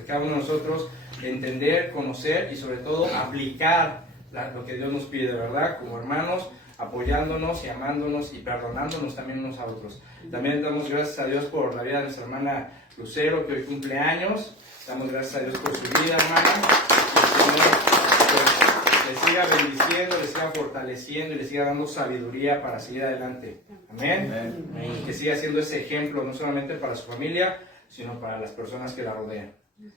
de cada uno de nosotros entender, conocer y sobre todo aplicar lo que Dios nos pide, ¿verdad? Como hermanos, apoyándonos y amándonos y perdonándonos también unos a otros. También damos gracias a Dios por la vida de nuestra hermana Lucero, que hoy cumple años. Damos gracias a Dios por su vida, hermana. Que el Señor pues, le siga bendiciendo, le siga fortaleciendo y le siga dando sabiduría para seguir adelante. Amén. Amén. Y que siga siendo ese ejemplo, no solamente para su familia, sino para las personas que la rodean.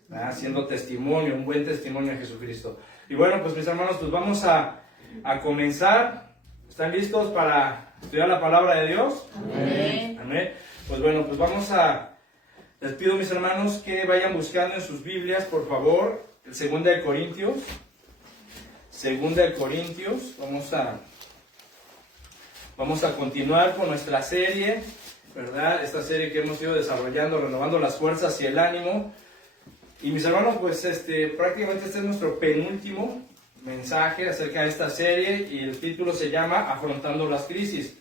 ¿Verdad? Siendo testimonio, un buen testimonio de Jesucristo. Y bueno, pues mis hermanos, pues vamos a comenzar. ¿Están listos para estudiar la palabra de Dios? Amén. Amén. Pues bueno, pues les pido mis hermanos que vayan buscando en sus Biblias, por favor, el 2 de Corintios. 2 de Corintios, vamos a continuar con nuestra serie, ¿verdad? Esta serie que hemos ido desarrollando, renovando las fuerzas y el ánimo. Y mis hermanos, pues prácticamente este es nuestro penúltimo mensaje acerca de esta serie y el título se llama Afrontando las crisis.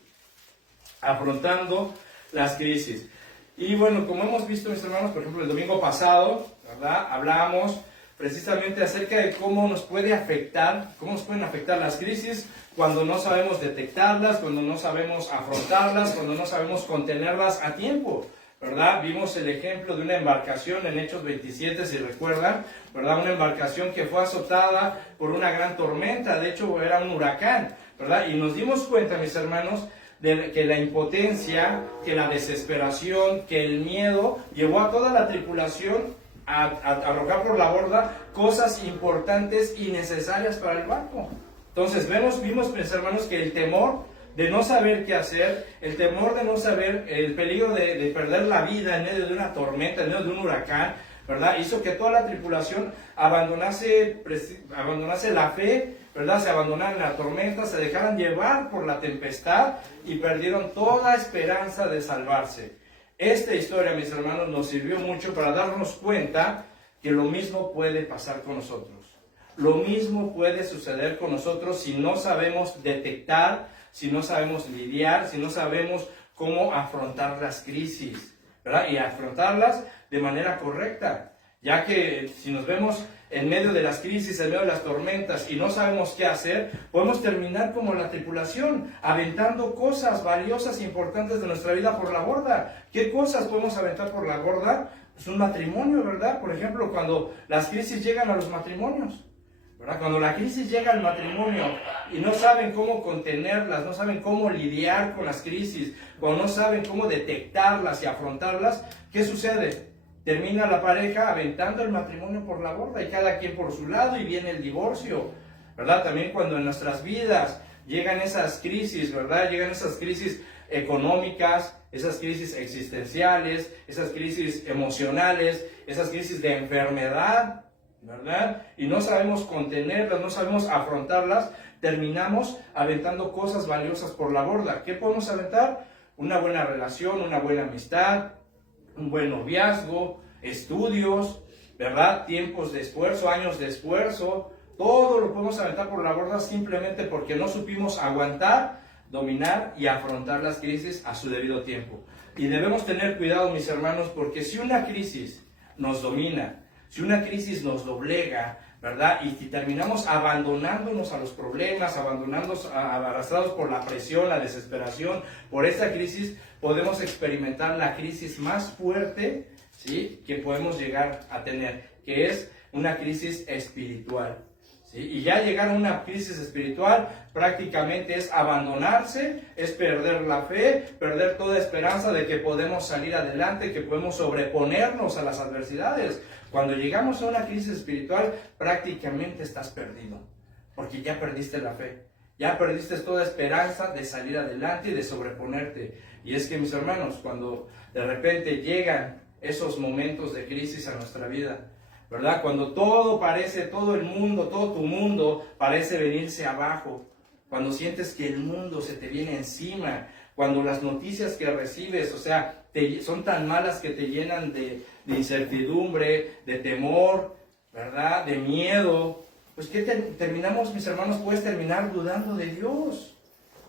Afrontando las crisis. Y bueno, como hemos visto, mis hermanos, por ejemplo, el domingo pasado, ¿verdad? Hablábamos precisamente acerca de cómo nos pueden afectar las crisis cuando no sabemos detectarlas, cuando no sabemos afrontarlas, cuando no sabemos contenerlas a tiempo, ¿verdad? Vimos el ejemplo de una embarcación en Hechos 27, si recuerdan, ¿verdad? Una embarcación que fue azotada por una gran tormenta, de hecho era un huracán, ¿verdad? Y nos dimos cuenta, mis hermanos, de que la impotencia, que la desesperación, que el miedo llevó a toda la tripulación a arrojar por la borda cosas importantes y necesarias para el barco. Entonces vimos, mis hermanos, que el temor de no saber qué hacer, el temor de no saber, el peligro de perder la vida en medio de una tormenta, en medio de un huracán, ¿verdad? Hizo que toda la tripulación abandonase la fe, ¿verdad? Se abandonaran en la tormenta, se dejaran llevar por la tempestad y perdieron toda esperanza de salvarse. Esta historia, mis hermanos, nos sirvió mucho para darnos cuenta que lo mismo puede pasar con nosotros. Lo mismo puede suceder con nosotros si no sabemos detectar, si no sabemos lidiar, si no sabemos cómo afrontar las crisis, ¿verdad? Y afrontarlas de manera correcta, ya que si nos vemos en medio de las crisis, en medio de las tormentas y no sabemos qué hacer, podemos terminar como la tripulación, aventando cosas valiosas e importantes de nuestra vida por la borda. ¿Qué cosas podemos aventar por la borda? Pues un matrimonio, ¿verdad? Por ejemplo, cuando las crisis llegan a los matrimonios, ¿verdad? Cuando la crisis llega al matrimonio y no saben cómo contenerlas, no saben cómo lidiar con las crisis, cuando no saben cómo detectarlas y afrontarlas, ¿qué sucede? Termina la pareja aventando el matrimonio por la borda y cada quien por su lado y viene el divorcio, ¿verdad? También cuando en nuestras vidas llegan esas crisis, ¿verdad? Llegan esas crisis económicas, esas crisis existenciales, esas crisis emocionales, esas crisis de enfermedad, ¿verdad? Y no sabemos contenerlas, no sabemos afrontarlas, terminamos aventando cosas valiosas por la borda. ¿Qué podemos aventar? Una buena relación, una buena amistad, un buen noviazgo, estudios, ¿verdad? Tiempos de esfuerzo, años de esfuerzo, todo lo podemos aventar por la borda simplemente porque no supimos aguantar, dominar y afrontar las crisis a su debido tiempo. Y debemos tener cuidado, mis hermanos, porque si una crisis nos domina, si una crisis nos doblega, ¿verdad? Y si terminamos abandonándonos a los problemas, arrastrados por la presión, la desesperación, por esta crisis, podemos experimentar la crisis más fuerte, ¿sí?, que podemos llegar a tener, que es una crisis espiritual, ¿sí? Y ya llegar a una crisis espiritual prácticamente es abandonarse, es perder la fe, perder toda esperanza de que podemos salir adelante, que podemos sobreponernos a las adversidades. Cuando llegamos a una crisis espiritual, prácticamente estás perdido, porque ya perdiste la fe, ya perdiste toda esperanza de salir adelante y de sobreponerte. Y es que, mis hermanos, cuando de repente llegan esos momentos de crisis a nuestra vida, ¿verdad? Cuando todo el mundo, todo tu mundo parece venirse abajo, cuando sientes que el mundo se te viene encima, cuando las noticias que recibes, o sea, son tan malas que te llenan de incertidumbre, de temor, ¿verdad? De miedo. Pues ¿qué terminamos, mis hermanos? Puedes terminar dudando de Dios.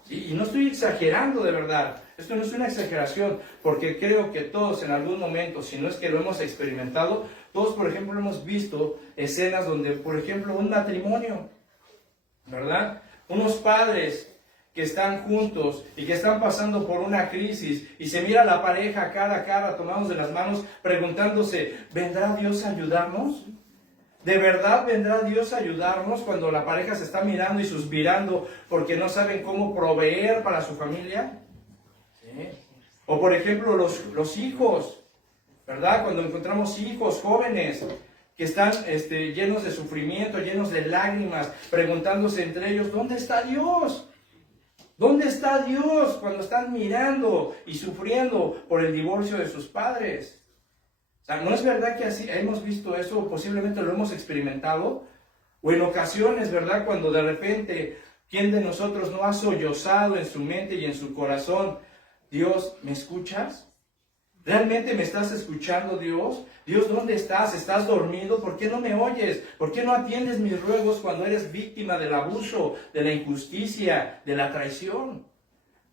¿Sí? Y no estoy exagerando de verdad. Esto no es una exageración, porque creo que todos en algún momento, si no es que lo hemos experimentado, todos, por ejemplo, hemos visto escenas donde, por ejemplo, un matrimonio, ¿verdad? Unos padres que están juntos y que están pasando por una crisis y se mira la pareja cara a cara, tomados de las manos, preguntándose, ¿vendrá Dios a ayudarnos? ¿De verdad vendrá Dios a ayudarnos cuando la pareja se está mirando y suspirando porque no saben cómo proveer para su familia? ¿Sí? O por ejemplo los hijos, ¿verdad? Cuando encontramos hijos jóvenes que están llenos de sufrimiento, llenos de lágrimas, preguntándose entre ellos, ¿dónde está Dios? ¿Dónde está Dios? Cuando están mirando y sufriendo por el divorcio de sus padres. O sea, ¿no es verdad que así hemos visto eso, o posiblemente lo hemos experimentado? O en ocasiones, ¿verdad? Cuando de repente, ¿quién de nosotros no ha sollozado en su mente y en su corazón? Dios, ¿me escuchas? ¿Realmente me estás escuchando, Dios? Dios, ¿dónde estás? ¿Estás dormido? ¿Por qué no me oyes? ¿Por qué no atiendes mis ruegos cuando eres víctima del abuso, de la injusticia, de la traición?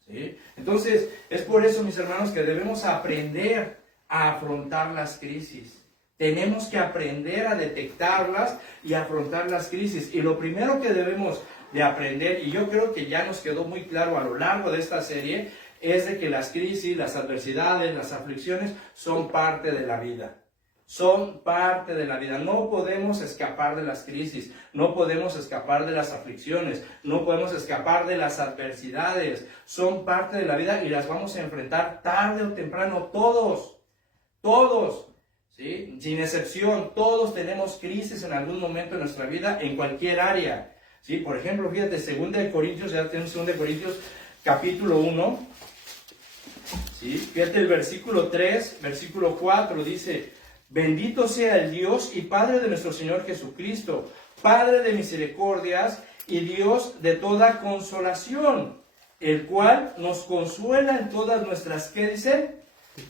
¿Sí? Entonces, es por eso, mis hermanos, que debemos aprender a afrontar las crisis. Tenemos que aprender a detectarlas y afrontar las crisis. Y lo primero que debemos de aprender, y yo creo que ya nos quedó muy claro a lo largo de esta serie, es de que las crisis, las adversidades, las aflicciones son parte de la vida. Son parte de la vida. No podemos escapar de las crisis, no podemos escapar de las aflicciones, no podemos escapar de las adversidades. Son parte de la vida y las vamos a enfrentar tarde o temprano todos. Todos, ¿sí? Sin excepción, todos tenemos crisis en algún momento de nuestra vida, en cualquier área, ¿sí? Por ejemplo, fíjate, 2 Corintios, ya tenemos 2 Corintios, capítulo 1, ¿sí? Fíjate el versículo 3, versículo 4, dice, bendito sea el Dios y Padre de nuestro Señor Jesucristo, Padre de misericordias y Dios de toda consolación, el cual nos consuela en todas nuestras, ¿qué dice?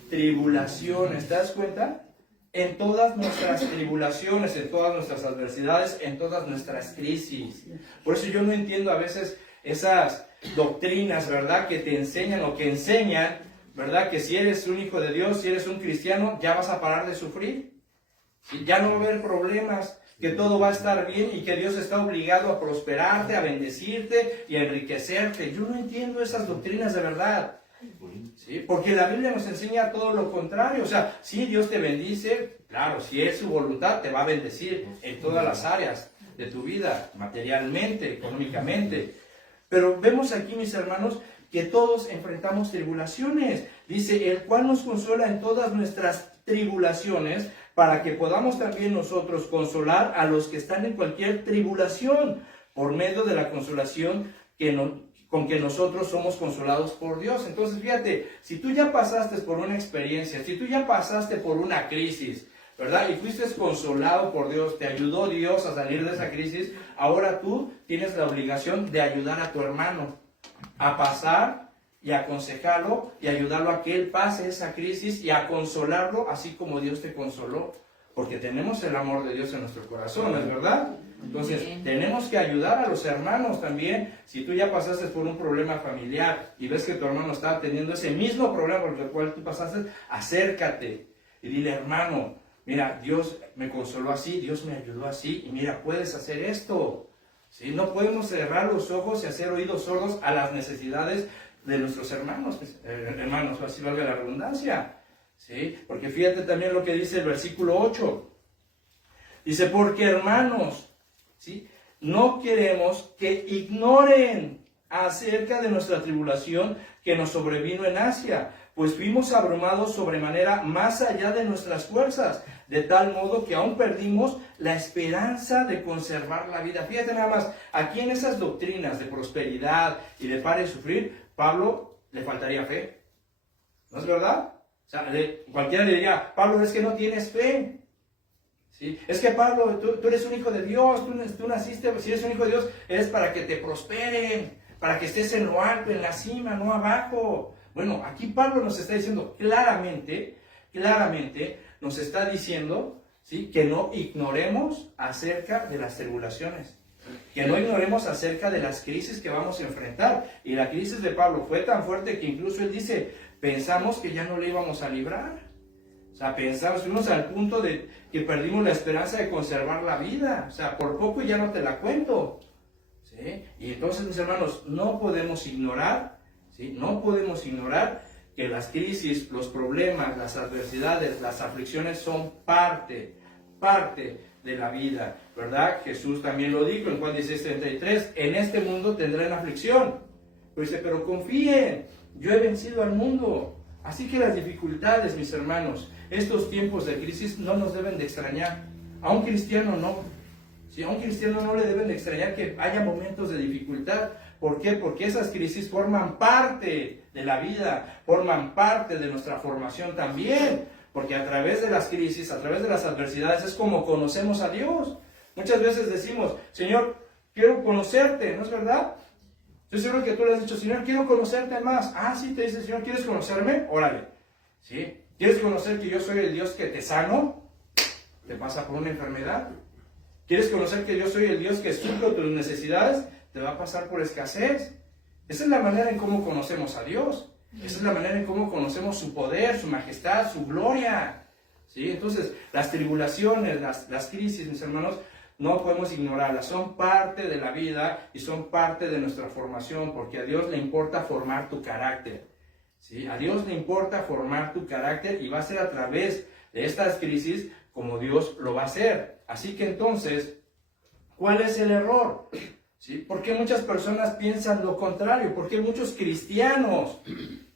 Tribulaciones, ¿te das cuenta? En todas nuestras tribulaciones, en todas nuestras adversidades, en todas nuestras crisis. Por eso yo no entiendo a veces esas doctrinas, ¿verdad? Que te enseñan o que enseñan, ¿verdad? Que si eres un hijo de Dios, si eres un cristiano, ya vas a parar de sufrir. Ya no va a haber problemas, que todo va a estar bien y que Dios está obligado a prosperarte, a bendecirte y a enriquecerte. Yo no entiendo esas doctrinas de verdad. ¿Sí? Porque la Biblia nos enseña todo lo contrario. O sea, si Dios te bendice, claro, si es su voluntad, te va a bendecir en todas las áreas de tu vida, materialmente, económicamente. Pero vemos aquí, mis hermanos, que todos enfrentamos tribulaciones. Dice, el cual nos consuela en todas nuestras tribulaciones, para que podamos también nosotros consolar a los que están en cualquier tribulación, por medio de la consolación con que nosotros somos consolados por Dios. Entonces, fíjate, si tú ya pasaste por una experiencia, si tú ya pasaste por una crisis, ¿verdad? Y fuiste consolado por Dios, te ayudó Dios a salir de esa crisis, ahora tú tienes la obligación de ayudar a tu hermano a pasar y aconsejarlo y ayudarlo a que él pase esa crisis y a consolarlo así como Dios te consoló. Porque tenemos el amor de Dios en nuestro corazón, ¿es verdad? Entonces, tenemos que ayudar a los hermanos también. Si tú ya pasaste por un problema familiar y ves que tu hermano está teniendo ese mismo problema por el cual tú pasaste, acércate y dile, hermano, mira, Dios me consoló así, Dios me ayudó así, y mira, puedes hacer esto. ¿Sí? No podemos cerrar los ojos y hacer oídos sordos a las necesidades de nuestros hermanos, así valga la redundancia. ¿Sí? Porque fíjate también lo que dice el versículo 8. Dice, porque hermanos, ¿sí? No queremos que ignoren acerca de nuestra tribulación que nos sobrevino en Asia, pues fuimos abrumados sobremanera más allá de nuestras fuerzas, de tal modo que aún perdimos la esperanza de conservar la vida. Fíjate nada más, aquí en esas doctrinas de prosperidad y de pare de sufrir, Pablo le faltaría fe. ¿No es verdad? O sea, cualquiera le diría, Pablo, es que no tienes fe. ¿Sí? Es que Pablo, tú eres un hijo de Dios, tú naciste, si eres un hijo de Dios, es para que te prosperen, para que estés en lo alto, en la cima, no abajo. Bueno, aquí Pablo nos está diciendo claramente, nos está diciendo, ¿sí?, que no ignoremos acerca de las tribulaciones. que no ignoremos acerca de las crisis que vamos a enfrentar. Y la crisis de Pablo fue tan fuerte que incluso él dice, pensamos que ya no le íbamos a librar. O sea, fuimos al punto de que perdimos la esperanza de conservar la vida. O sea, por poco ya no te la cuento. ¿Sí? Y entonces, mis hermanos, no podemos ignorar, ¿sí? No podemos ignorar que las crisis, los problemas, las adversidades, las aflicciones son parte de la vida, ¿verdad? Jesús también lo dijo en Juan 16:33, en este mundo tendrán aflicción. Pero dice, pero confíen, yo he vencido al mundo. Así que las dificultades, mis hermanos, estos tiempos de crisis no nos deben de extrañar. A un cristiano no. Si a un cristiano no le deben de extrañar que haya momentos de dificultad. ¿Por qué? Porque esas crisis forman parte de la vida, forman parte de nuestra formación también. Porque a través de las crisis, a través de las adversidades, es como conocemos a Dios. Muchas veces decimos, Señor, quiero conocerte, ¿no es verdad? Estoy seguro que tú le has dicho, Señor, quiero conocerte más. Ah, sí, te dice, Señor, ¿quieres conocerme? Órale. ¿Sí? ¿Quieres conocer que yo soy el Dios que te sano? ¿Te pasa por una enfermedad? ¿Quieres conocer que yo soy el Dios que suplo tus necesidades? Te va a pasar por escasez. Esa es la manera en cómo conocemos a Dios. Esa es la manera en cómo conocemos su poder, su majestad, su gloria. ¿Sí? Entonces, las tribulaciones, las crisis, mis hermanos, no podemos ignorarlas. Son parte de la vida y son parte de nuestra formación, porque a Dios le importa formar tu carácter. ¿Sí? A Dios le importa formar tu carácter y va a ser a través de estas crisis como Dios lo va a hacer. Así que entonces, ¿cuál es el error? ¿Sí? ¿Por qué muchas personas piensan lo contrario? ¿Por qué muchos cristianos,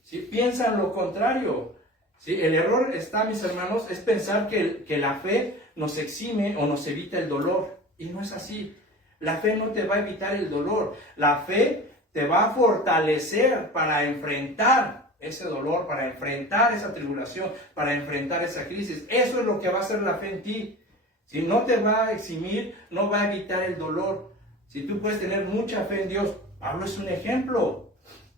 ¿sí?, piensan lo contrario? ¿Sí? El error está, mis hermanos, es pensar que la fe nos exime o nos evita el dolor. Y no es así. La fe no te va a evitar el dolor. La fe te va a fortalecer para enfrentar ese dolor, para enfrentar esa tribulación, para enfrentar esa crisis. Eso es lo que va a hacer la fe en ti. Si no te va a eximir, no va a evitar el dolor. Si tú puedes tener mucha fe en Dios, Pablo es un ejemplo.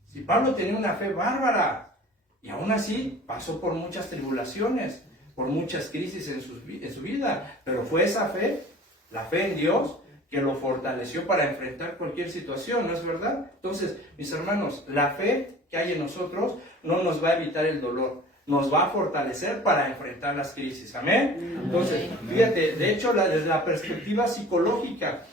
Si Pablo tenía una fe bárbara y aún así pasó por muchas tribulaciones, por muchas crisis en su vida, pero fue esa fe, la fe en Dios, que lo fortaleció para enfrentar cualquier situación, ¿no es verdad? Entonces, mis hermanos, la fe que hay en nosotros no nos va a evitar el dolor, nos va a fortalecer para enfrentar las crisis, ¿amén? Entonces, fíjate, de hecho, desde la perspectiva psicológica,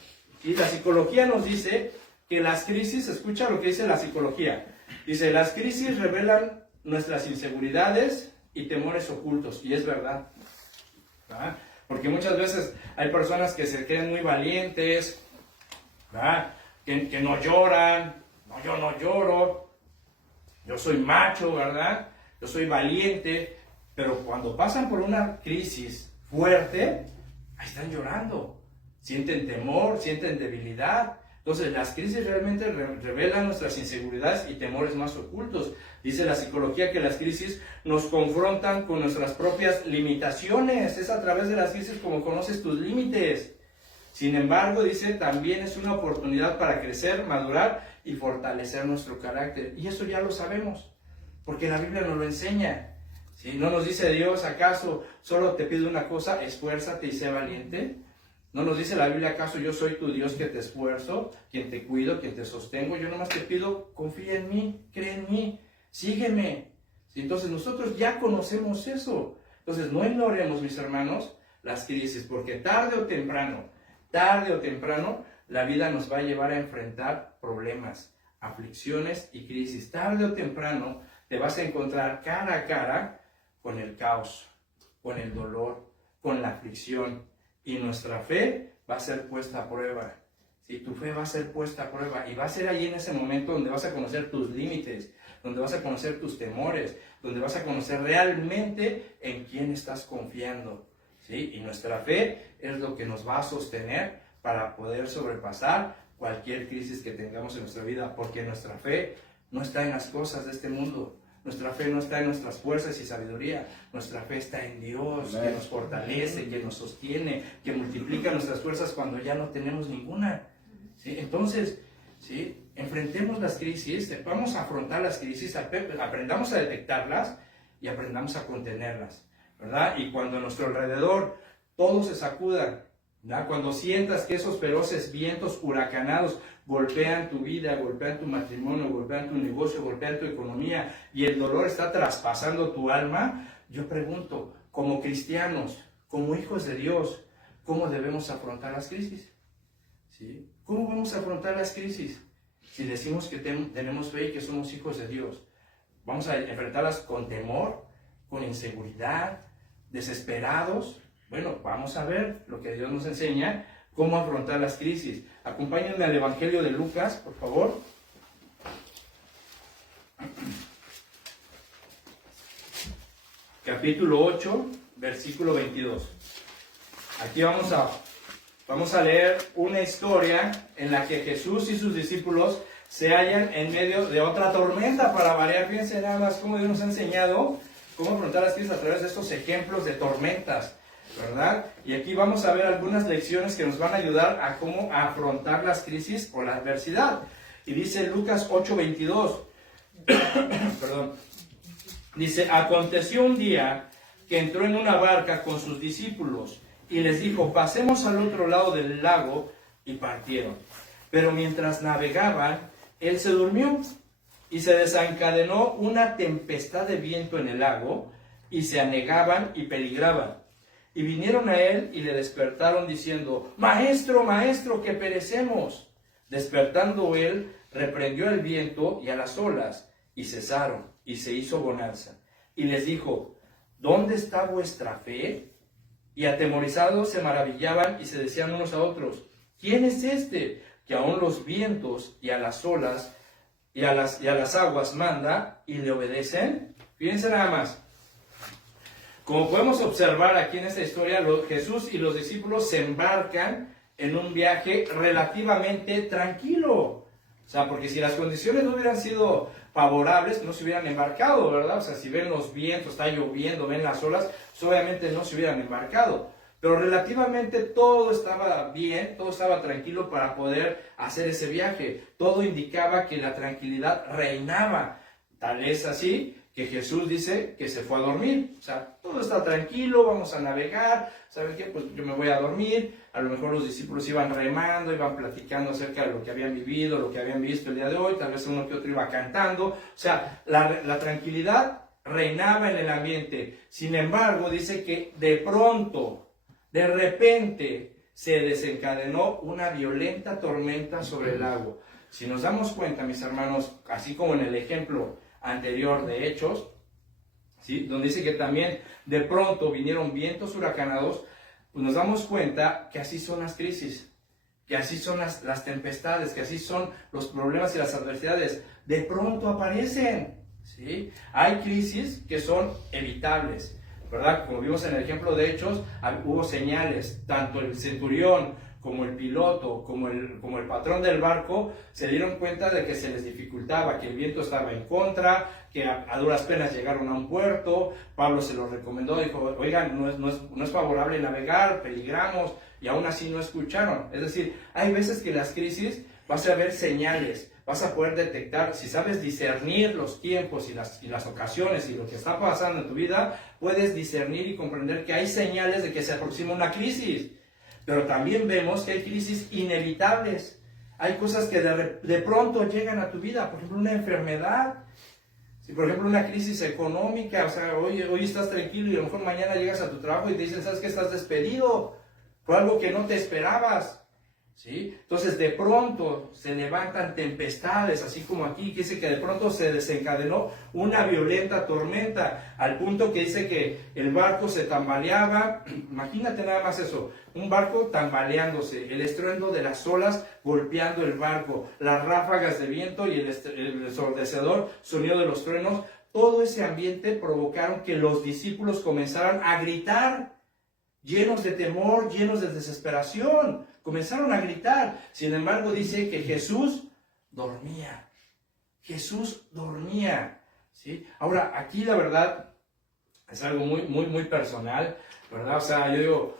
y la psicología nos dice que las crisis, escucha lo que dice la psicología, dice, las crisis revelan nuestras inseguridades y temores ocultos, y es verdad, ¿verdad? Porque muchas veces hay personas que se creen muy valientes, ¿verdad? Que no lloran, no, yo no lloro, yo soy macho, ¿verdad? Yo soy valiente, pero cuando pasan por una crisis fuerte, ahí están llorando, sienten temor, sienten debilidad. Entonces las crisis realmente revelan nuestras inseguridades y temores más ocultos. Dice la psicología que las crisis nos confrontan con nuestras propias limitaciones. Es a través de las crisis como conoces tus límites. Sin embargo, dice, también es una oportunidad para crecer, madurar y fortalecer nuestro carácter. Y eso ya lo sabemos, porque la Biblia nos lo enseña. ¿Sí? ¿No nos dice Dios, acaso solo te pido una cosa, esfuérzate y sé valiente? ¿No nos dice la Biblia, acaso yo soy tu Dios que te esfuerzo, quien te cuido, quien te sostengo? Yo nomás te pido, confía en mí, cree en mí, sígueme. ¿Sí? Entonces nosotros ya conocemos eso. Entonces no ignoremos, mis hermanos, las crisis, porque tarde o temprano, la vida nos va a llevar a enfrentar problemas, aflicciones y crisis. Tarde o temprano te vas a encontrar cara a cara con el caos, con el dolor, con la aflicción. Y nuestra fe va a ser puesta a prueba. Si tu fe va a ser puesta a prueba y va a ser ahí en ese momento donde vas a conocer tus límites, donde vas a conocer tus temores, donde vas a conocer realmente en quién estás confiando. ¿Sí? Y nuestra fe es lo que nos va a sostener para poder sobrepasar cualquier crisis que tengamos en nuestra vida, porque nuestra fe no está en las cosas de este mundo. Nuestra fe no está en nuestras fuerzas y sabiduría. Nuestra fe está en Dios, que nos fortalece, que nos sostiene, que multiplica nuestras fuerzas cuando ya no tenemos ninguna. ¿Sí? Entonces, ¿sí?, enfrentemos las crisis, vamos a afrontar las crisis, aprendamos a detectarlas y aprendamos a contenerlas, ¿verdad? Y cuando a nuestro alrededor todo se sacuda ¿verdad? Cuando sientas que esos feroces vientos huracanados golpean tu vida, golpean tu matrimonio, golpean tu negocio, golpean tu economía y el dolor está traspasando tu alma, yo pregunto, como cristianos, como hijos de Dios, ¿cómo debemos afrontar las crisis? ¿Sí? ¿Cómo vamos a afrontar las crisis? Si decimos que tenemos fe y que somos hijos de Dios, ¿vamos a enfrentarlas con temor, con inseguridad, desesperados? Bueno, vamos a ver lo que Dios nos enseña, cómo afrontar las crisis. Acompáñenme al Evangelio de Lucas, por favor. Capítulo 8, versículo 22. Aquí vamos a leer una historia en la que Jesús y sus discípulos se hallan en medio de otra tormenta para variar. Fíjense nada más cómo Dios nos ha enseñado cómo afrontar las crisis a través de estos ejemplos de tormentas, ¿verdad? Y aquí vamos a ver algunas lecciones que nos van a ayudar a cómo afrontar las crisis o la adversidad. Y dice Lucas 8:22, perdón, dice, aconteció un día que entró en una barca con sus discípulos y les dijo, pasemos al otro lado del lago, y partieron. Pero mientras navegaban, él se durmió y se desencadenó una tempestad de viento en el lago y se anegaban y peligraban. Y vinieron a él y le despertaron diciendo, Maestro, Maestro, que perecemos. Despertando él, reprendió el viento y a las olas, y cesaron, y se hizo bonanza. Y les dijo, ¿dónde está vuestra fe? Y atemorizados se maravillaban y se decían unos a otros, ¿quién es este que aún los vientos y a las olas y a las aguas manda y le obedecen? Fíjense nada más. Como podemos observar aquí en esta historia, Jesús y los discípulos se embarcan en un viaje relativamente tranquilo. O sea, porque si las condiciones no hubieran sido favorables, no se hubieran embarcado, ¿verdad? O sea, si ven los vientos, está lloviendo, ven las olas, pues obviamente no se hubieran embarcado. Pero relativamente todo estaba bien, todo estaba tranquilo para poder hacer ese viaje. Todo indicaba que la tranquilidad reinaba. Tal es así que Jesús dice que se fue a dormir. O sea, todo está tranquilo, vamos a navegar, ¿saben qué? Pues yo me voy a dormir. A lo mejor los discípulos iban remando, iban platicando acerca de lo que habían vivido, lo que habían visto el día de hoy, tal vez uno que otro iba cantando. O sea, la tranquilidad reinaba en el ambiente. Sin embargo, dice que de pronto, de repente, se desencadenó una violenta tormenta sobre el lago. Si nos damos cuenta, mis hermanos, así como en el ejemplo anterior de Hechos, ¿sí?, donde dice que también de pronto vinieron vientos huracanados, pues nos damos cuenta que así son las crisis, que así son las tempestades, que así son los problemas y las adversidades. De pronto aparecen, ¿sí? Hay crisis que son evitables, ¿verdad? Como vimos en el ejemplo de Hechos, hubo señales, tanto el centurión como el piloto, como el patrón del barco, se dieron cuenta de que se les dificultaba, que el viento estaba en contra, que a duras penas llegaron a un puerto. Pablo se los recomendó, dijo, oigan, no es favorable navegar, peligramos, y aún así no escucharon. Es decir, hay veces que las crisis vas a ver señales, vas a poder detectar, si sabes discernir los tiempos y las ocasiones y lo que está pasando en tu vida, puedes discernir y comprender que hay señales de que se aproxima una crisis. Pero también vemos que hay crisis inevitables. Hay cosas que de pronto llegan a tu vida, por ejemplo, una enfermedad. Si por ejemplo una crisis económica, o sea, hoy estás tranquilo y a lo mejor mañana llegas a tu trabajo y te dicen, ¿sabes qué? Estás despedido por algo que no te esperabas. ¿Sí? Entonces de pronto se levantan tempestades, así como aquí, que dice que de pronto se desencadenó una violenta tormenta, al punto que dice que el barco se tambaleaba. Imagínate nada más eso, un barco tambaleándose, el estruendo de las olas golpeando el barco, las ráfagas de viento y el ensordecedor sonido de los truenos. Todo ese ambiente provocaron que los discípulos comenzaran a gritar, llenos de temor, llenos de desesperación. Comenzaron a gritar. Sin embargo, dice que Jesús dormía. Jesús dormía. ¿Sí? Ahora, aquí la verdad es algo muy personal, ¿verdad? O sea, yo digo,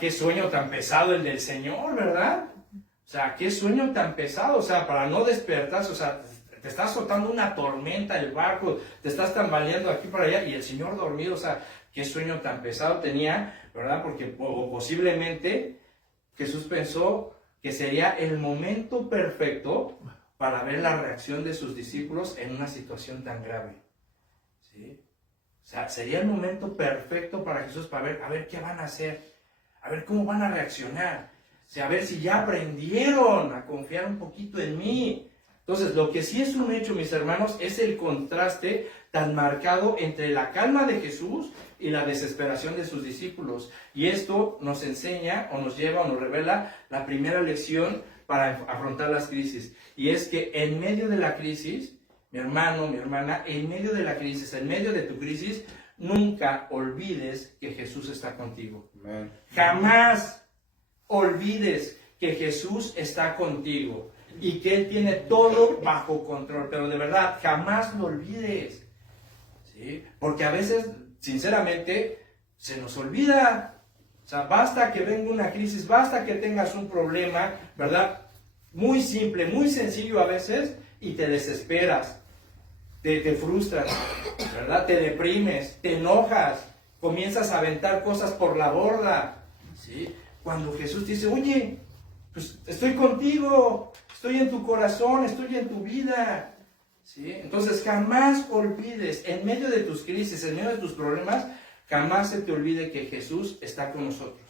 qué sueño tan pesado el del Señor, ¿verdad? O sea, qué sueño tan pesado, o sea, para no despertarse, o sea, te está soltando una tormenta el barco, te estás tambaleando aquí para allá y el Señor dormido, o sea, qué sueño tan pesado tenía, ¿verdad? Porque posiblemente Jesús pensó que sería el momento perfecto para ver la reacción de sus discípulos en una situación tan grave. ¿Sí? O sea, sería el momento perfecto para Jesús para ver, a ver qué van a hacer, a ver cómo van a reaccionar, o sea, a ver si ya aprendieron a confiar un poquito en mí. Entonces, lo que sí es un hecho, mis hermanos, es el contraste tan marcado entre la calma de Jesús y la desesperación de sus discípulos. Y esto nos enseña, o nos lleva, o nos revela la primera lección para afrontar las crisis. Y es que en medio de la crisis, mi hermano, mi hermana, en medio de la crisis, en medio de tu crisis, nunca olvides que Jesús está contigo. Amen. Jamás olvides que Jesús está contigo y que Él tiene todo bajo control. Pero de verdad, jamás lo olvides. ¿Sí? Porque a veces, sinceramente, se nos olvida. O sea, basta que venga una crisis, basta que tengas un problema, ¿verdad? Muy simple, muy sencillo a veces, y te desesperas. Te frustras, ¿verdad? Te deprimes, te enojas, comienzas a aventar cosas por la borda, ¿sí? Cuando Jesús te dice, oye, pues estoy contigo, estoy en tu corazón, estoy en tu vida, ¿sí? Entonces jamás olvides, en medio de tus crisis, en medio de tus problemas, jamás se te olvide que Jesús está con nosotros,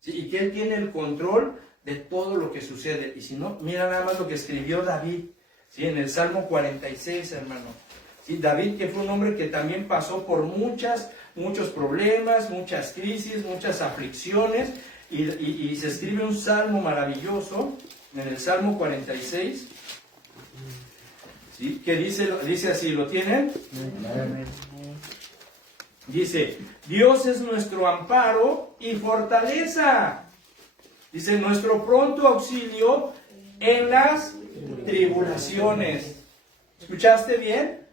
¿sí? Y que Él tiene el control de todo lo que sucede. Y si no, mira nada más lo que escribió David, ¿sí? En el Salmo 46, hermano. ¿Sí? David, que fue un hombre que también pasó por muchos problemas, muchas crisis, muchas aflicciones, y se escribe un salmo maravilloso en el Salmo 46, ¿sí? Que dice así, ¿lo tienen? Dice, Dios es nuestro amparo y fortaleza. Dice, nuestro pronto auxilio en las tribulaciones. ¿Escuchaste bien?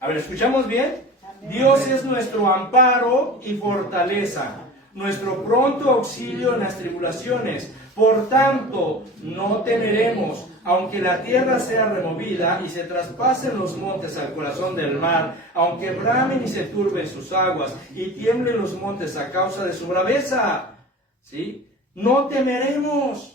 A ver, ¿escuchamos bien? Dios es nuestro amparo y fortaleza, nuestro pronto auxilio en las tribulaciones. Por tanto, no temeremos, aunque la tierra sea removida y se traspasen los montes al corazón del mar, aunque bramen y se turben sus aguas y tiemblen los montes a causa de su braveza. ¿Sí? No temeremos.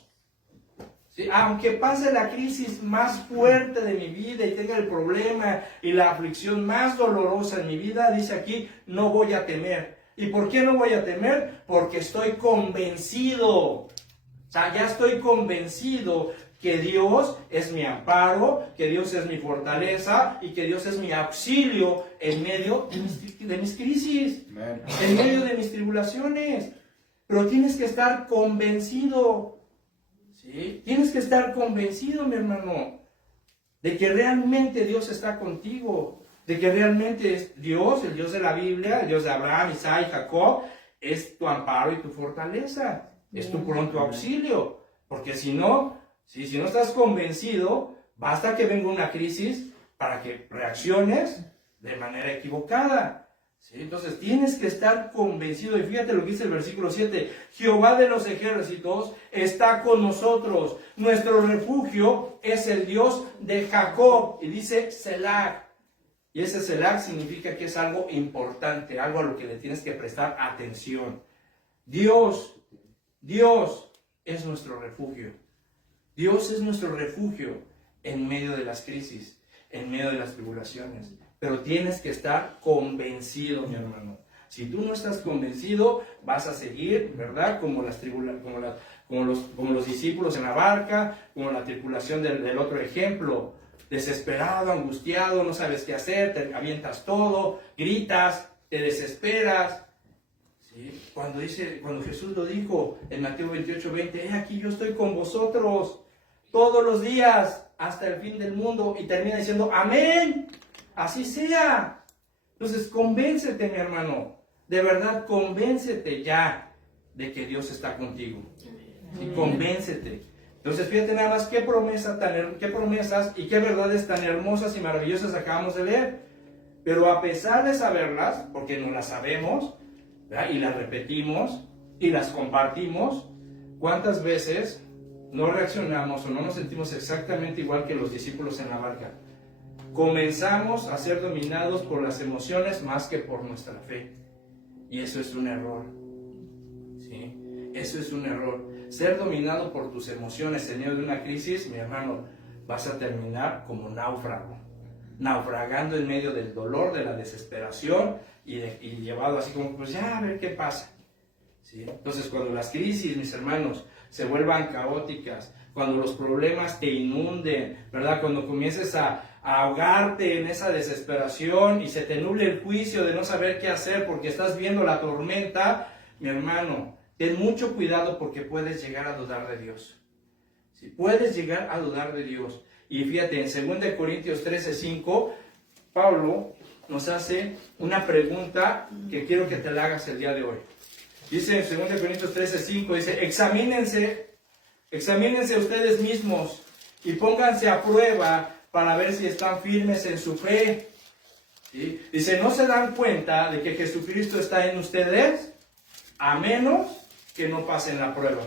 ¿Sí? Aunque pase la crisis más fuerte de mi vida y tenga el problema y la aflicción más dolorosa en mi vida, dice aquí, no voy a temer. ¿Y por qué no voy a temer? Porque estoy convencido. O sea, ya estoy convencido que Dios es mi amparo, que Dios es mi fortaleza y que Dios es mi auxilio en medio de mis crisis, Amen. En medio de mis tribulaciones. Pero tienes que estar convencido. ¿Sí? Tienes que estar convencido, mi hermano, de que realmente Dios está contigo, de que realmente es Dios, el Dios de la Biblia, el Dios de Abraham, Isaac y Jacob, es tu amparo y tu fortaleza, es tu pronto auxilio, porque si no estás convencido, basta que venga una crisis para que reacciones de manera equivocada. ¿Sí? Entonces tienes que estar convencido, y fíjate lo que dice el versículo 7, Jehová de los ejércitos está con nosotros, nuestro refugio es el Dios de Jacob, y dice Selah, y ese Selah significa que es algo importante, algo a lo que le tienes que prestar atención. Dios es nuestro refugio, Dios es nuestro refugio en medio de las crisis, en medio de las tribulaciones. Pero tienes que estar convencido, mi hermano. Si tú no estás convencido, vas a seguir, ¿verdad? Como los discípulos en la barca, como la tripulación del otro ejemplo. Desesperado, angustiado, no sabes qué hacer, te avientas todo, gritas, te desesperas. ¿Sí? Cuando Jesús lo dijo en Mateo 28:20, he aquí yo estoy con vosotros todos los días hasta el fin del mundo. Y termina diciendo, amén. Así sea. Entonces, convéncete, mi hermano. De verdad, convéncete ya de que Dios está contigo. Y convéncete. Entonces, fíjate nada más qué promesas y qué verdades tan hermosas y maravillosas acabamos de leer. Pero a pesar de saberlas, porque no las sabemos, ¿verdad? Y las repetimos y las compartimos, ¿cuántas veces no reaccionamos o no nos sentimos exactamente igual que los discípulos en la barca? Comenzamos a ser dominados por las emociones más que por nuestra fe. Y eso es un error. ¿Sí? Eso es un error. ser dominado por tus emociones en medio de una crisis, mi hermano, vas a terminar como náufrago, naufragando en medio del dolor, de la desesperación y llevado así como, pues ya a ver qué pasa. ¿Sí? Entonces, cuando las crisis, mis hermanos, se vuelvan caóticas, cuando los problemas te inunden, ¿verdad? Cuando comiences a ahogarte en esa desesperación y se te nuble el juicio de no saber qué hacer porque estás viendo la tormenta, mi hermano, ten mucho cuidado porque puedes llegar a dudar de Dios. ¿Sí? Puedes llegar a dudar de Dios. Y fíjate, en 2 Corintios 13:5, Pablo nos hace una pregunta que quiero que te la hagas el día de hoy. Dice en 2 Corintios 13:5, dice, examínense ustedes mismos y pónganse a prueba para ver si están firmes en su fe. ¿Sí? Dice, ¿no se dan cuenta de que Jesucristo está en ustedes? A menos que no pasen la prueba.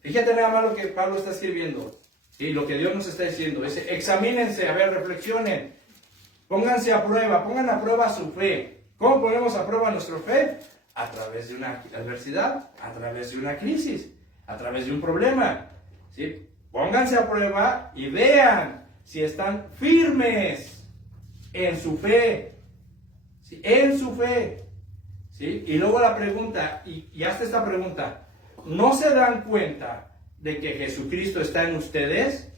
Fíjate nada más lo que Pablo está escribiendo. ¿Sí? Lo que Dios nos está diciendo. Dice, examínense, a ver, reflexionen. Pónganse a prueba, pongan a prueba su fe. ¿Cómo ponemos a prueba nuestra fe? A través de una adversidad, a través de una crisis, a través de un problema. ¿Sí? Pónganse a prueba y vean si están firmes en su fe. ¿Sí? En su fe. ¿Sí? Y luego la pregunta, y hasta esta pregunta, ¿no se dan cuenta de que Jesucristo está en ustedes?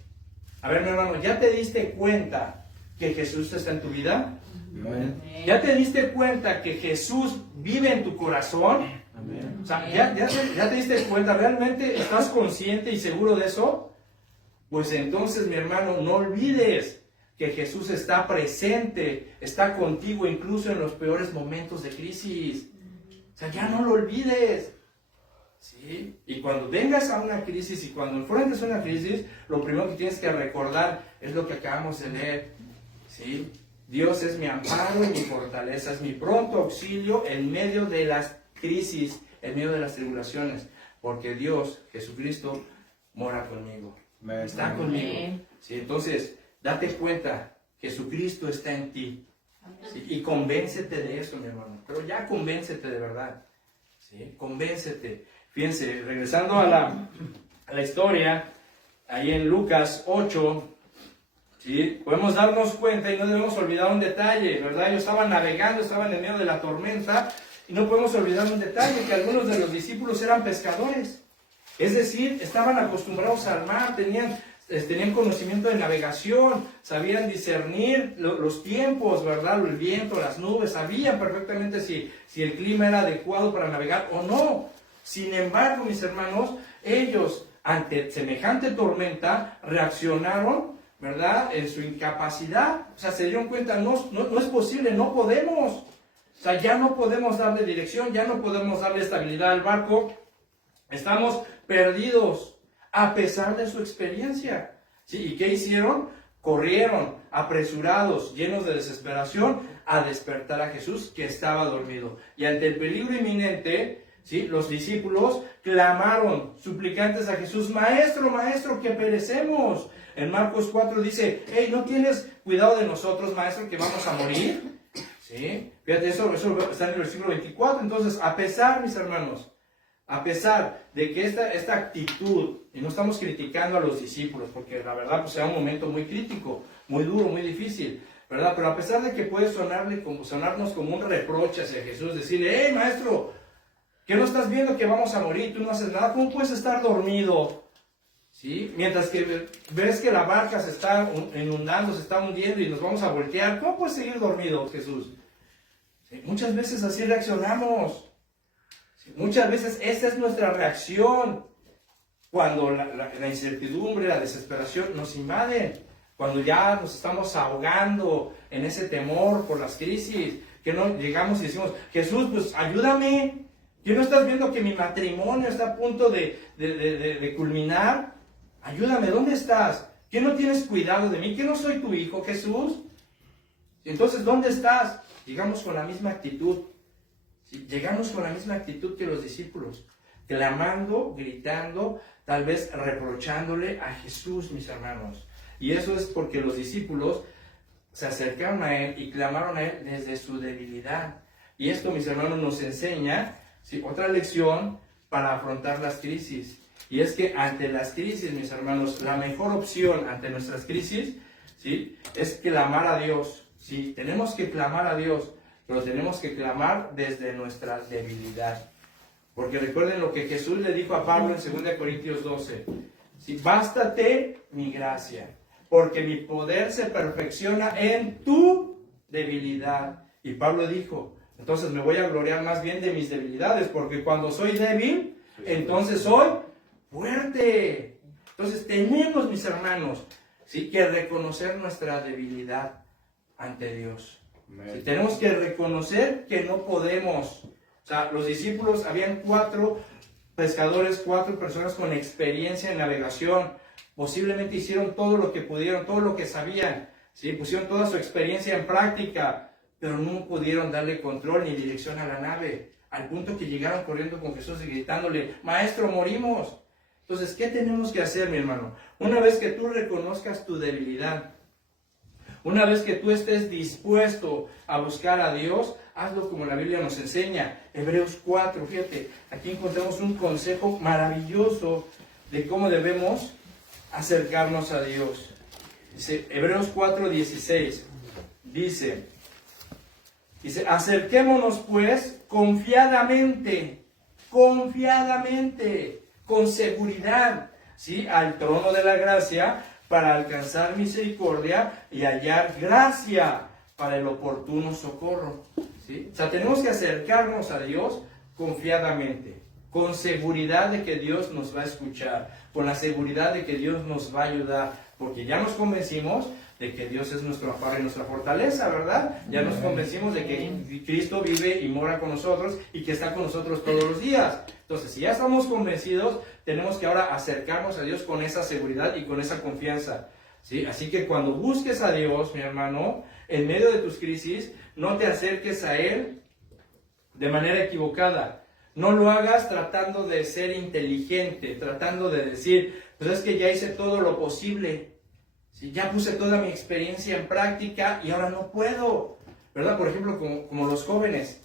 A ver, mi hermano, ¿ya te diste cuenta que Jesús está en tu vida? Amén. ¿Ya te diste cuenta que Jesús vive en tu corazón? Amén. O sea, ¿ya te diste cuenta? ¿Realmente estás consciente y seguro de eso? Pues entonces, mi hermano, no olvides que Jesús está presente, está contigo incluso en los peores momentos de crisis. O sea, ya no lo olvides. ¿Sí? Y cuando vengas a una crisis y cuando enfrentes una crisis, lo primero que tienes que recordar es lo que acabamos de leer. ¿Sí? Dios es mi amparo y mi fortaleza, es mi pronto auxilio en medio de las crisis, en medio de las tribulaciones, porque Dios, Jesucristo, mora conmigo, está conmigo. ¿Sí? Entonces, date cuenta, Jesucristo está en ti. ¿Sí? Y convéncete de eso, mi hermano, pero ya convéncete de verdad. ¿Sí? Convéncete. Fíjense, regresando a la historia, ahí en Lucas 8, ¿sí? Podemos darnos cuenta y no debemos olvidar un detalle, ¿verdad? Ellos estaban navegando, estaban en medio de la tormenta y no podemos olvidar un detalle, que algunos de los discípulos eran pescadores. Es decir, estaban acostumbrados al mar, tenían conocimiento de navegación, sabían discernir los tiempos, ¿verdad? El viento, las nubes, sabían perfectamente si el clima era adecuado para navegar o no. Sin embargo, mis hermanos, ellos ante semejante tormenta reaccionaron, ¿verdad? En su incapacidad. O sea, se dieron cuenta, no es posible, no podemos. O sea, ya no podemos darle dirección, ya no podemos darle estabilidad al barco. Estamos perdidos, a pesar de su experiencia. ¿Sí? ¿Y qué hicieron? Corrieron, apresurados, llenos de desesperación, a despertar a Jesús, que estaba dormido. Y ante el peligro inminente, ¿sí? Los discípulos clamaron, suplicantes a Jesús, Maestro, Maestro, que perecemos. En Marcos 4 dice, hey, ¿no tienes cuidado de nosotros, Maestro, que vamos a morir? ¿Sí? Fíjate, eso está en el versículo 24. Entonces, a pesar, mis hermanos, a pesar de que esta actitud, y no estamos criticando a los discípulos, porque la verdad pues era un momento muy crítico, muy duro, muy difícil, ¿verdad? Pero a pesar de que puede sonarnos como un reproche hacia Jesús, decirle, hey, Maestro, ¿qué no estás viendo que vamos a morir? Tú no haces nada. ¿Cómo puedes estar dormido? ¿Sí? Mientras que ves que la barca se está inundando, se está hundiendo y nos vamos a voltear. ¿Cómo puedes seguir dormido, Jesús? ¿Sí? Muchas veces así reaccionamos. ¿Sí? Muchas veces esa es nuestra reacción. Cuando la incertidumbre, la desesperación nos invaden. Cuando ya nos estamos ahogando en ese temor por las crisis. Que no llegamos y decimos, Jesús, pues ayúdame. ¿Qué no estás viendo que mi matrimonio está a punto de culminar? Ayúdame, ¿dónde estás? ¿Qué no tienes cuidado de mí? ¿Qué no soy tu hijo, Jesús? Entonces, ¿dónde estás? Llegamos con la misma actitud. ¿Sí? Llegamos con la misma actitud que los discípulos. Clamando, gritando, tal vez reprochándole a Jesús, mis hermanos. Y eso es porque los discípulos se acercaron a Él y clamaron a Él desde su debilidad. Y esto, mis hermanos, nos enseña, ¿sí?, otra lección para afrontar las crisis. Y es que ante las crisis, mis hermanos, la mejor opción ante nuestras crisis, ¿sí?, es clamar a Dios. Sí, tenemos que clamar a Dios, pero tenemos que clamar desde nuestra debilidad. Porque recuerden lo que Jesús le dijo a Pablo en 2 Corintios 12. ¿Sí? Bástate mi gracia, porque mi poder se perfecciona en tu debilidad. Y Pablo dijo, entonces me voy a gloriar más bien de mis debilidades, porque cuando soy débil, entonces soy fuerte. Entonces tenemos, mis hermanos, ¿sí?, que reconocer nuestra debilidad ante Dios. ¿Sí? Tenemos que reconocer que no podemos. O sea, los discípulos, habían 4 pescadores, 4 personas con experiencia en navegación. Posiblemente hicieron todo lo que pudieron, todo lo que sabían, ¿sí? Pusieron toda su experiencia en práctica, pero no pudieron darle control ni dirección a la nave, al punto que llegaron corriendo con Jesús y gritándole, Maestro, morimos. Entonces, ¿qué tenemos que hacer, mi hermano? Una vez que tú reconozcas tu debilidad, una vez que tú estés dispuesto a buscar a Dios, hazlo como la Biblia nos enseña. Hebreos 4, fíjate, aquí encontramos un consejo maravilloso de cómo debemos acercarnos a Dios. Dice, Hebreos 4:16, dice, acerquémonos pues confiadamente, con seguridad, ¿sí?, al trono de la gracia, para alcanzar misericordia y hallar gracia para el oportuno socorro. ¿Sí? O sea, tenemos que acercarnos a Dios confiadamente, con seguridad de que Dios nos va a escuchar, con la seguridad de que Dios nos va a ayudar, porque ya nos convencimos de que Dios es nuestro amparo y nuestra fortaleza, ¿verdad? Ya nos convencimos de que Cristo vive y mora con nosotros y que está con nosotros todos los días. Entonces, si ya estamos convencidos, tenemos que ahora acercarnos a Dios con esa seguridad y con esa confianza, ¿sí? Así que cuando busques a Dios, mi hermano, en medio de tus crisis, no te acerques a Él de manera equivocada. No lo hagas tratando de ser inteligente, tratando de decir, pues es que ya hice todo lo posible, ¿sí? Ya puse toda mi experiencia en práctica y ahora no puedo, ¿verdad? Por ejemplo, como los jóvenes.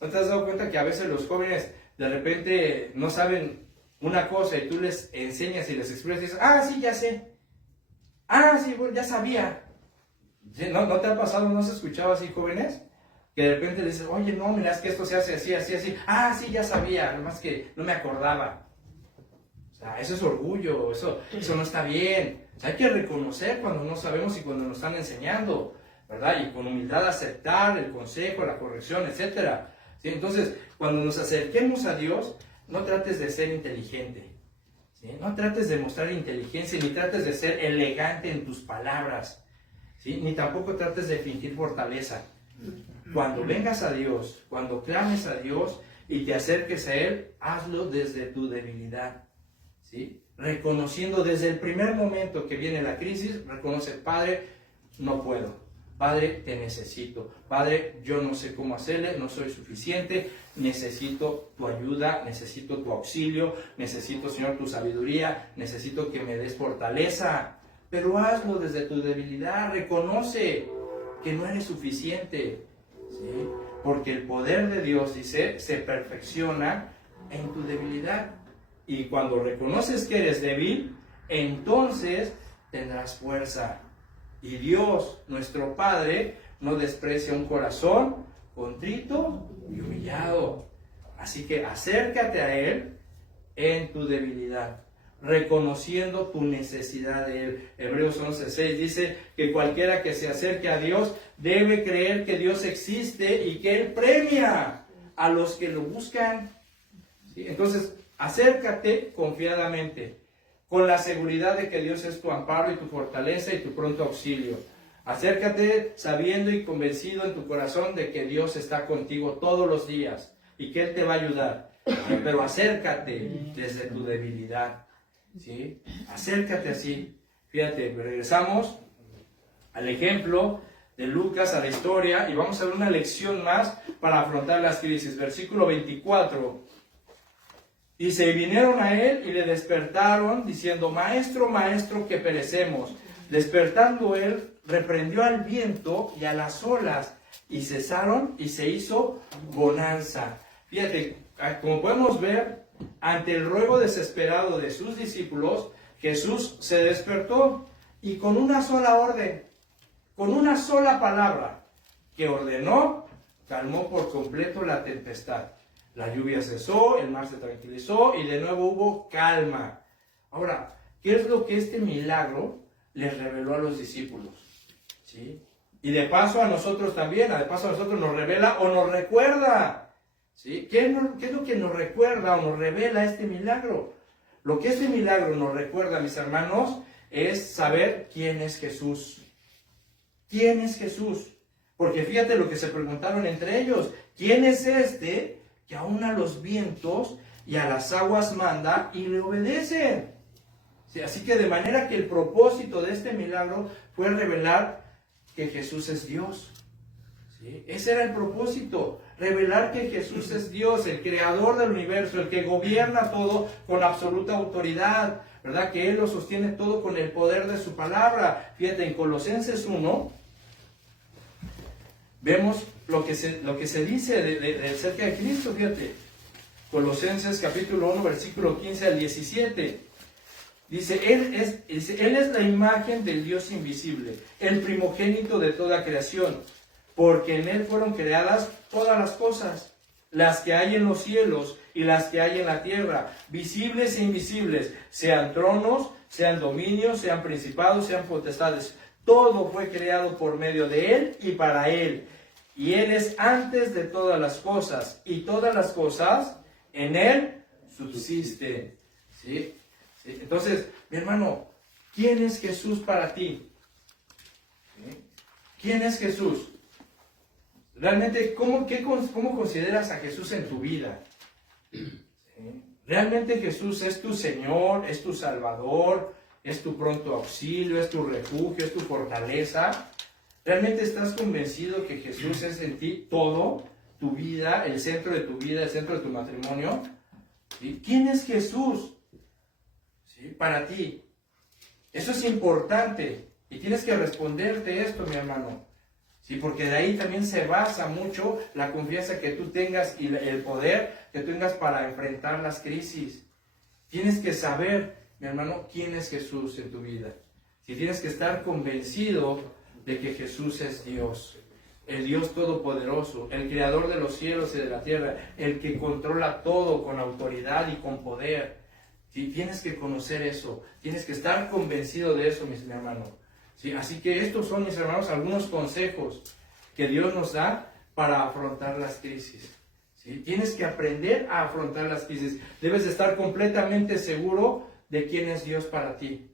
¿No te has dado cuenta que a veces los jóvenes de repente no saben una cosa y tú les enseñas y les expresas y dices, ah, sí, ya sé. Ah, sí, bueno, ya sabía. ¿No te ha pasado, no has escuchado así, jóvenes? Que de repente dices, oye, no, mira, es que esto se hace así, así, así. Ah, sí, ya sabía, nomás que no me acordaba. O sea, eso es orgullo, eso no está bien. O sea, hay que reconocer cuando no sabemos y cuando nos están enseñando, ¿verdad? Y con humildad aceptar el consejo, la corrección, etc. ¿Sí? Entonces, cuando nos acerquemos a Dios, no trates de ser inteligente, ¿sí? No trates de mostrar inteligencia, ni trates de ser elegante en tus palabras, ¿sí? Ni tampoco trates de fingir fortaleza. Cuando vengas a Dios, cuando clames a Dios y te acerques a Él, hazlo desde tu debilidad, ¿sí? Reconociendo desde el primer momento que viene la crisis, reconoce, Padre, no puedo. Padre, te necesito. Padre, yo no sé cómo hacerle, no soy suficiente, necesito tu ayuda, necesito tu auxilio, necesito, Señor, tu sabiduría, necesito que me des fortaleza. Pero hazlo desde tu debilidad, reconoce que no eres suficiente, ¿sí? Porque el poder de Dios, dice, se perfecciona en tu debilidad. Y cuando reconoces que eres débil, entonces tendrás fuerza. Y Dios, nuestro Padre, no desprecia un corazón contrito y humillado. Así que acércate a Él en tu debilidad, reconociendo tu necesidad de Él. Hebreos 11:6 dice que cualquiera que se acerque a Dios debe creer que Dios existe y que Él premia a los que lo buscan. ¿Sí? Entonces, acércate confiadamente, con la seguridad de que Dios es tu amparo y tu fortaleza y tu pronto auxilio. Acércate sabiendo y convencido en tu corazón de que Dios está contigo todos los días y que Él te va a ayudar. Pero acércate desde tu debilidad, ¿sí? Acércate así. Fíjate, regresamos al ejemplo de Lucas, a la historia, y vamos a ver una lección más para afrontar las crisis. Versículo 24. Dice, y vinieron a él y le despertaron, diciendo, Maestro, Maestro, que perecemos. Despertando él, reprendió al viento y a las olas, y cesaron, y se hizo bonanza. Fíjate, como podemos ver, ante el ruego desesperado de sus discípulos, Jesús se despertó y con una sola orden, con una sola palabra que ordenó, calmó por completo la tempestad. La lluvia cesó, el mar se tranquilizó y de nuevo hubo calma. Ahora, ¿qué es lo que este milagro les reveló a los discípulos? ¿Sí? Y de paso a nosotros también, de paso a nosotros nos revela o nos recuerda. ¿Sí? ¿Qué es lo que nos recuerda o nos revela este milagro? Lo que este milagro nos recuerda, mis hermanos, es saber quién es Jesús. ¿Quién es Jesús? Porque fíjate lo que se preguntaron entre ellos. ¿Quién es este que aún a los vientos y a las aguas manda y le obedecen? Sí, así que de manera que el propósito de este milagro fue revelar que Jesús es Dios. ¿Sí? Ese era el propósito, revelar que Jesús es Dios, el creador del universo, el que gobierna todo con absoluta autoridad, ¿verdad? Que Él lo sostiene todo con el poder de su palabra. Fíjate, en Colosenses 1, vemos lo que se dice de acerca de Cristo, fíjate. Colosenses capítulo 1, versículo 15 al 17. Dice, Él es la imagen del Dios invisible, el primogénito de toda creación, porque en Él fueron creadas todas las cosas, las que hay en los cielos y las que hay en la tierra, visibles e invisibles, sean tronos, sean dominios, sean principados, sean potestades. Todo fue creado por medio de Él y para Él. Y Él es antes de todas las cosas, y todas las cosas en Él subsisten. ¿Sí? ¿Sí? Entonces, mi hermano, ¿quién es Jesús para ti? ¿Sí? ¿Quién es Jesús? Realmente, ¿cómo consideras a Jesús en tu vida? ¿Sí? ¿Realmente Jesús es tu Señor, es tu Salvador, es tu pronto auxilio, es tu refugio, es tu fortaleza? ¿Realmente estás convencido que Jesús es en ti todo, tu vida, el centro de tu vida, el centro de tu matrimonio? ¿Sí? ¿Quién es Jesús? ¿Sí? Para ti. Eso es importante y tienes que responderte esto, mi hermano. ¿Sí? Porque de ahí también se basa mucho la confianza que tú tengas y el poder que tú tengas para enfrentar las crisis. Tienes que saber, mi hermano, quién es Jesús en tu vida. Si tienes que estar convencido de que Jesús es Dios, el Dios todopoderoso, el creador de los cielos y de la tierra, el que controla todo con autoridad y con poder. ¿Sí? Tienes que conocer eso, tienes que estar convencido de eso, mis hermanos. ¿Sí? Así que estos son, mis hermanos, algunos consejos que Dios nos da para afrontar las crisis. ¿Sí? Tienes que aprender a afrontar las crisis. Debes estar completamente seguro de quién es Dios para ti.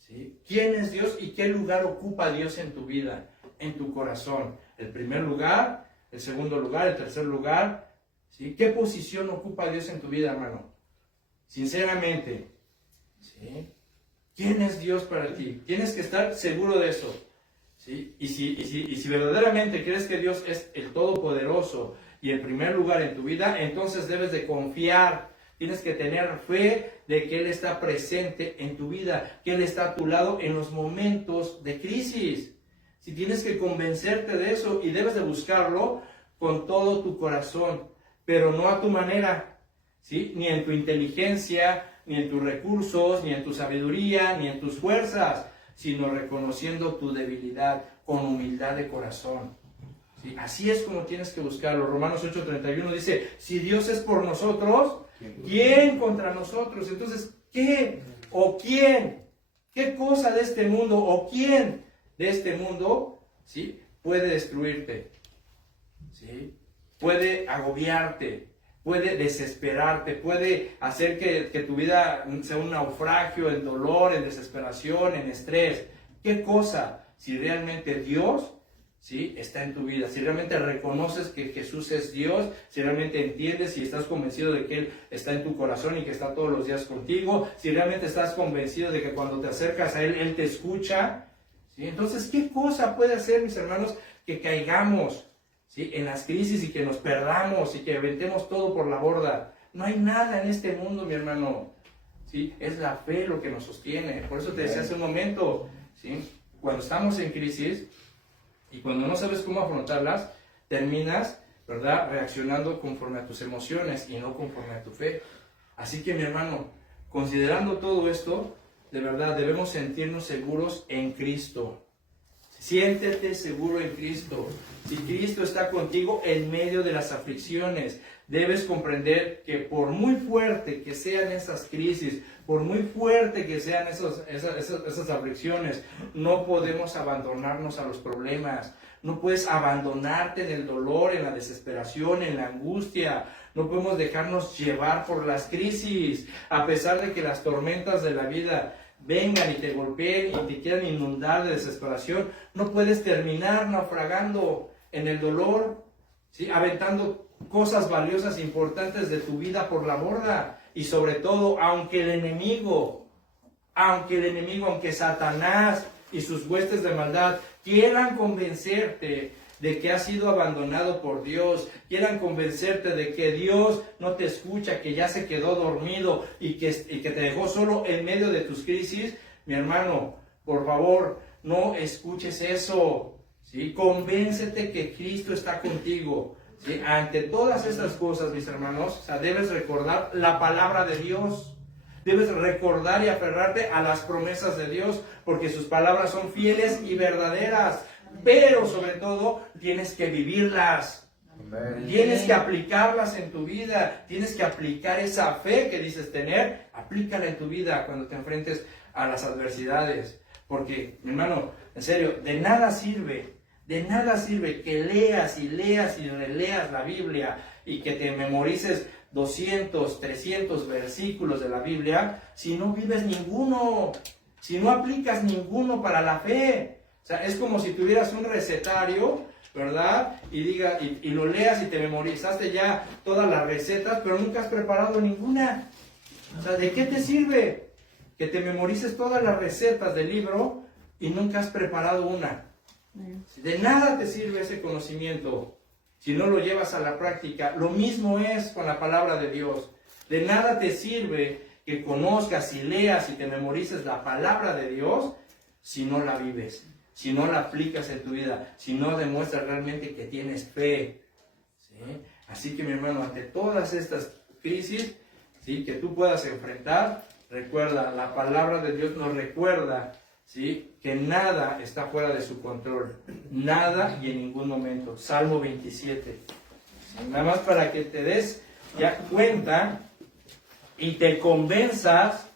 ¿Sí? ¿Quién es Dios y qué lugar ocupa Dios en tu vida, en tu corazón? El primer lugar, el segundo lugar, el tercer lugar. ¿Sí? ¿Qué posición ocupa Dios en tu vida, hermano? Sinceramente. ¿Sí? ¿Quién es Dios para ti? Tienes que estar seguro de eso. ¿Sí? Y si verdaderamente crees que Dios es el Todopoderoso y el primer lugar en tu vida, entonces debes de confiar. Tienes que tener fe de que Él está presente en tu vida, que Él está a tu lado en los momentos de crisis. Si tienes que convencerte de eso y debes de buscarlo con todo tu corazón, pero no a tu manera, ¿sí? Ni en tu inteligencia, ni en tus recursos, ni en tu sabiduría, ni en tus fuerzas, sino reconociendo tu debilidad con humildad de corazón. ¿Sí? Así es como tienes que buscarlo. Romanos 8:31 dice, si Dios es por nosotros, ¿quién contra nosotros? Entonces, ¿qué o quién? ¿Qué cosa de este mundo o quién de este mundo, ¿sí?, puede destruirte? ¿Sí? Puede agobiarte, puede desesperarte, puede hacer que tu vida sea un naufragio en dolor, en desesperación, en estrés. ¿Qué cosa? Si realmente Dios, ¿sí?, está en tu vida, si realmente reconoces que Jesús es Dios, si realmente entiendes y estás convencido de que Él está en tu corazón y que está todos los días contigo, si realmente estás convencido de que cuando te acercas a Él, Él te escucha, ¿sí? Entonces, ¿qué cosa puede hacer, mis hermanos, que caigamos, ¿sí?, en las crisis y que nos perdamos y que aventemos todo por la borda? No hay nada en este mundo, mi hermano, ¿sí? Es la fe lo que nos sostiene. Por eso te decía hace un momento, ¿sí?, cuando estamos en crisis y cuando no sabes cómo afrontarlas, terminas, ¿verdad?, reaccionando conforme a tus emociones y no conforme a tu fe. Así que mi hermano, considerando todo esto, de verdad debemos sentirnos seguros en Cristo. Siéntete seguro en Cristo. Si Cristo está contigo en medio de las aflicciones, debes comprender que por muy fuerte que sean esas crisis, por muy fuerte que sean esas aflicciones, no podemos abandonarnos a los problemas. No puedes abandonarte en el dolor, en la desesperación, en la angustia. No podemos dejarnos llevar por las crisis, a pesar de que las tormentas de la vida vengan y te golpeen y te quieran inundar de desesperación. No puedes terminar naufragando en el dolor, ¿sí? Aventando cosas valiosas, importantes de tu vida por la borda. Y sobre todo, aunque el enemigo, aunque Satanás y sus huestes de maldad quieran convencerte de que has sido abandonado por Dios, quieran convencerte de que Dios no te escucha, que ya se quedó dormido y que te dejó solo en medio de tus crisis, mi hermano, por favor, no escuches eso, ¿sí? Convéncete que Cristo está contigo, ¿sí? Ante todas estas cosas, mis hermanos, o sea, debes recordar la palabra de Dios. Debes recordar y aferrarte a las promesas de Dios, porque sus palabras son fieles y verdaderas. Pero sobre todo, tienes que vivirlas. Amén. Tienes que aplicarlas en tu vida. Tienes que aplicar esa fe que dices tener. Aplícala en tu vida cuando te enfrentes a las adversidades. Porque, mi hermano, en serio, de nada sirve que leas y releas la Biblia y que te memorices 200, 300 versículos de la Biblia si no vives ninguno, si no aplicas ninguno para la fe. O sea, es como si tuvieras un recetario, ¿verdad? Y lo leas y te memorizaste ya todas las recetas, pero nunca has preparado ninguna. O sea, ¿de qué te sirve que te memorices todas las recetas del libro y nunca has preparado una? De nada te sirve ese conocimiento si no lo llevas a la práctica. Lo mismo es con la palabra de Dios. De nada te sirve que conozcas y leas y te memorices la palabra de Dios si no la vives, si no la aplicas en tu vida, si no demuestras realmente que tienes fe, ¿sí? Así que, mi hermano, ante todas estas crisis, ¿sí?, que tú puedas enfrentar, recuerda, la palabra de Dios nos recuerda, ¿sí?, que nada está fuera de su control, nada y en ningún momento. Salmo 27. ¿Sí? Nada más para que te des ya cuenta y te convenzas,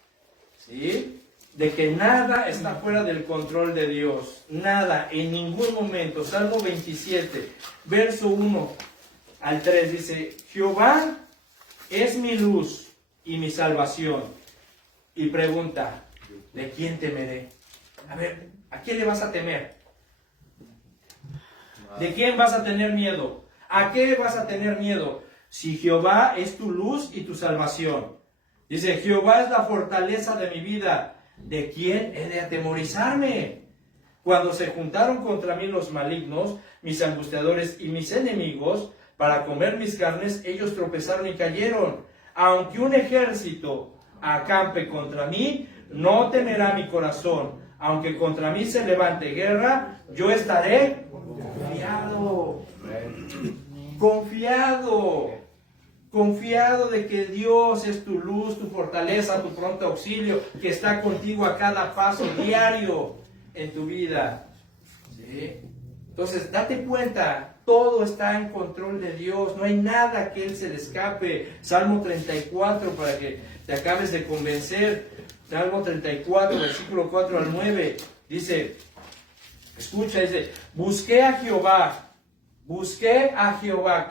¿sí?, de que nada está fuera del control de Dios. Nada, en ningún momento. Salmo 27, verso 1 al 3 dice: Jehová es mi luz y mi salvación. Y pregunta: ¿de quién temeré? A ver, ¿a quién le vas a temer? ¿De quién vas a tener miedo? ¿A qué vas a tener miedo? Si Jehová es tu luz y tu salvación. Dice: Jehová es la fortaleza de mi vida. ¿De quién he de atemorizarme? Cuando se juntaron contra mí los malignos, mis angustiadores y mis enemigos, para comer mis carnes, ellos tropezaron y cayeron. Aunque un ejército acampe contra mí, no temerá mi corazón. Aunque contra mí se levante guerra, yo estaré confiado. Confiado de que Dios es tu luz, tu fortaleza, tu pronto auxilio, que está contigo a cada paso diario en tu vida. ¿Sí? Entonces, date cuenta, todo está en control de Dios, no hay nada que Él se le escape. Salmo 34, para que te acabes de convencer. Salmo 34, versículo 4 al 9, dice, escucha, dice: busqué a Jehová.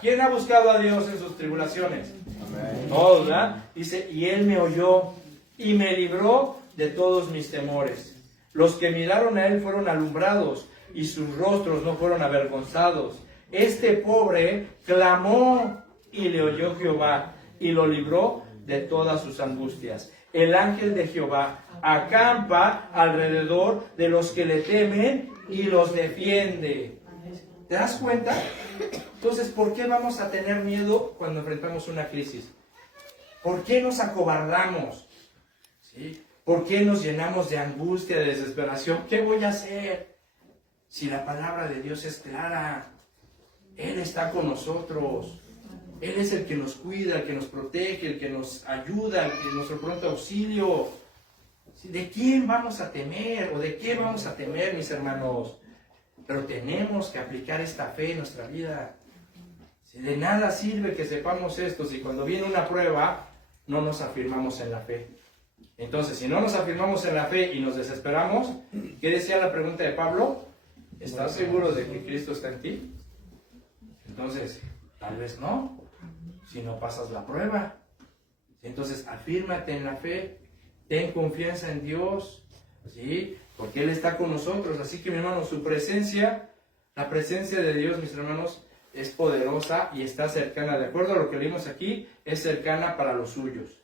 ¿Quién ha buscado a Dios en sus tribulaciones? Amén. Todos, ¿verdad? Dice: y Él me oyó y me libró de todos mis temores. Los que miraron a Él fueron alumbrados y sus rostros no fueron avergonzados. Este pobre clamó y le oyó Jehová y lo libró de todas sus angustias. El ángel de Jehová acampa alrededor de los que le temen y los defiende. ¿Te das cuenta? Entonces, ¿por qué vamos a tener miedo cuando enfrentamos una crisis? ¿Por qué nos acobardamos? ¿Sí? ¿Por qué nos llenamos de angustia, de desesperación? ¿Qué voy a hacer? Si la palabra de Dios es clara, Él está con nosotros. Él es el que nos cuida, el que nos protege, el que nos ayuda, el que es nuestro pronto auxilio. ¿De quién vamos a temer o de qué vamos a temer, mis hermanos? Pero tenemos que aplicar esta fe en nuestra vida. De nada sirve que sepamos esto si cuando viene una prueba no nos afirmamos en la fe. Entonces, si no nos afirmamos en la fe y nos desesperamos, ¿qué decía la pregunta de Pablo? ¿Estás seguro de que Cristo está en ti? Entonces, tal vez no, si no pasas la prueba. Entonces, afírmate en la fe, ten confianza en Dios, ¿sí? Porque Él está con nosotros. Así que, mi hermano, su presencia, la presencia de Dios, mis hermanos, es poderosa y está cercana. De acuerdo a lo que leímos aquí, es cercana para los suyos.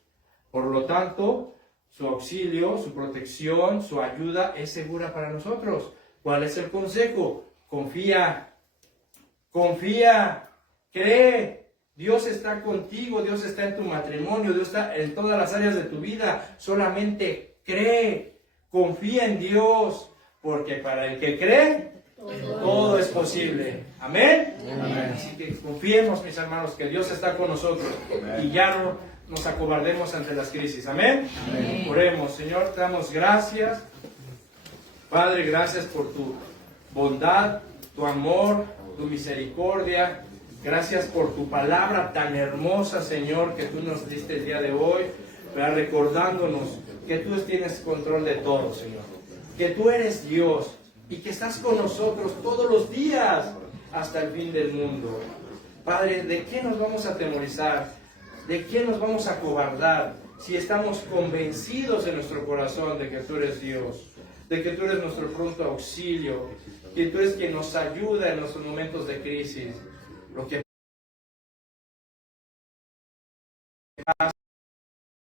Por lo tanto, su auxilio, su protección, su ayuda es segura para nosotros. ¿Cuál es el consejo? Confía, confía, cree. Dios está contigo, Dios está en tu matrimonio, Dios está en todas las áreas de tu vida. Solamente cree, confía en Dios, porque para el que cree, todo es posible. ¿Amén? Amén. Así que confiemos, mis hermanos, que Dios está con nosotros. Amén. Y ya no nos acobardemos ante las crisis. Amén. Amén. Oremos. Señor, te damos gracias. Padre, gracias por tu bondad, tu amor, tu misericordia. Gracias por tu palabra tan hermosa, Señor, que tú nos diste el día de hoy, recordándonos que tú tienes control de todo, Señor. Que tú eres Dios y que estás con nosotros todos los días hasta el fin del mundo. Padre, ¿de qué nos vamos a atemorizar? ¿De qué nos vamos a acobardar si estamos convencidos en nuestro corazón de que tú eres Dios? De que tú eres nuestro pronto auxilio, que tú eres quien nos ayuda en nuestros momentos de crisis. Lo que